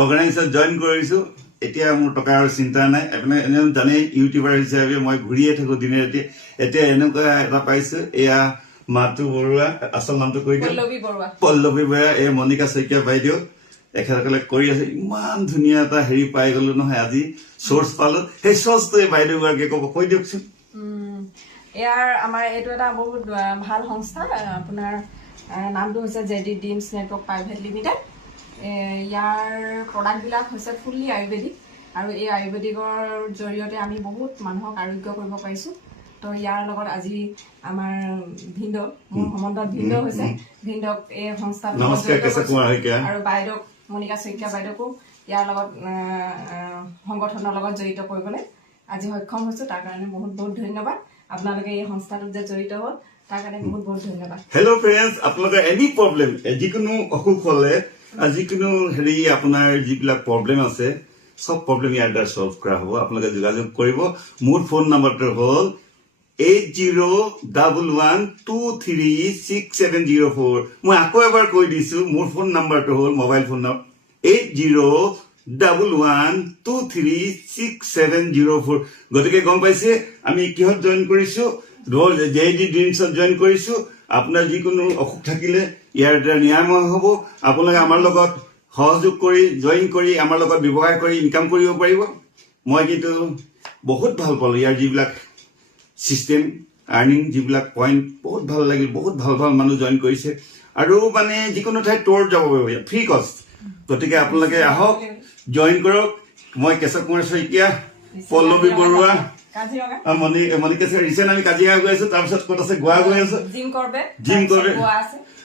organisation join কৰিছো এতিয়া মোৰ টকা আৰু চিন্তা নাই আপোনাৰ এনে জানেই ইউটিউবাৰ হিচাপে মই ঘূৰিয়ে থাকো দিনে ৰাতি এতিয়া এনেকুৱা এটা পাইছো এয়া মাতু বৰুৱা আচল নামটো কৈ দিয়ক পল্লৱী বৰুৱা এই মনিকা শইকীয়া বাইদেউ এখেতসকলে কৰি আছে ইমান ধুনীয়া এটা হেৰি পাই গলো নহয় আজি চ'ৰ্চ পালো সেই চ'ৰ্চটো এই বাইদেউ গৰাকীয়ে ক'ব কৈ দিয়কচোন ইয়াৰ আমাৰ এইটো এটা বহুত ভাল সংস্থা আপোনাৰ নামটো হৈছে JD Deimos network private limited ইয়াৰ প্ৰডাক্টবিলাক হৈছে ফুল্লি আয়ুৰ্বেদিক আৰু এই আয়ুৰ্বেদিকৰ জৰিয়তে আমি বহুত মানুহক আৰোগ্য কৰিব পাৰিছোঁ তো ইয়াৰ লগত আজি আমাৰ ভিন্দ মোৰ সম্বন্ধত ভিন্দ হৈছে ভিন্দক এই সংস্থাত আৰু বাইদেউক মনিকা শইকীয়া বাইদেউকো ইয়াৰ লগত সংগঠনৰ লগত জড়িত কৰিবলৈ আজি সক্ষম হৈছোঁ তাৰ কাৰণে বহুত বহুত ধন্যবাদ আপোনালোকে এই সংস্থাটোত যে জড়িত হ'ল তাৰ কাৰণে বহুত বহুত ধন্যবাদ হেল্ল' ফ্ৰেণ্ডছ আপোনালোকৰ এনি প্ৰব্লেম যিকোনো অসুখ হ'লে যিকোনো হেৰি আপোনাৰ যিবিলাক প্ৰব্লেম আছে সব প্ৰব্লেম ইয়াৰ দ্বাৰা সলভ কৰা হ'ব আপোনালোকে যোগাযোগ কৰিব মোৰ ফোন নম্বৰটো হ'ল 8011236704 মই আকৌ এবাৰ কৈ দিছো মোৰ ফোন নম্বৰটো হ'ল মোবাইল ফোন নম্বৰ 8011236704 গতিকে গম পাইছে আমি কিহত জইন কৰিছো জেডি ড্ৰিমছত জইন কৰিছো আপোনাৰ যিকোনো অসুখ থাকিলে ইয়াৰ দ্বাৰা নিৰাময় হ'ব আপোনালোকে আমাৰ লগত সহযোগ কৰি জইন কৰি আমাৰ লগত ব্যৱসায় কৰি ইনকাম কৰিব পাৰিব মই কিন্তু বহুত ভাল পালো ইয়াৰ যিবিলাক চিষ্টেম আৰ্নিং যিবিলাক পইণ্ট বহুত ভাল লাগিল বহুত ভাল ভাল মানুহ জইন কৰিছে আৰু মানে যিকোনো ঠাইত ট'ৰ যাব পাৰিব ফ্ৰী কষ্ট গতিকে আপোনালোকে আহক জইন কৰক মই কেশৱ কুমাৰ শইকীয়া পল্লৱী বৰুৱা মনিকা ৰিচেণ্ট আমি কাজিৰঙা গৈ আছো তাৰপিছত ক'ত আছে গোৱা গৈ আছো জিম কৰবে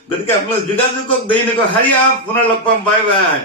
গতিকে আপোনালোক যোগাযোগক দেৰি নকৰক হাৰি আপোনাৰ লগ পাম বাই বাই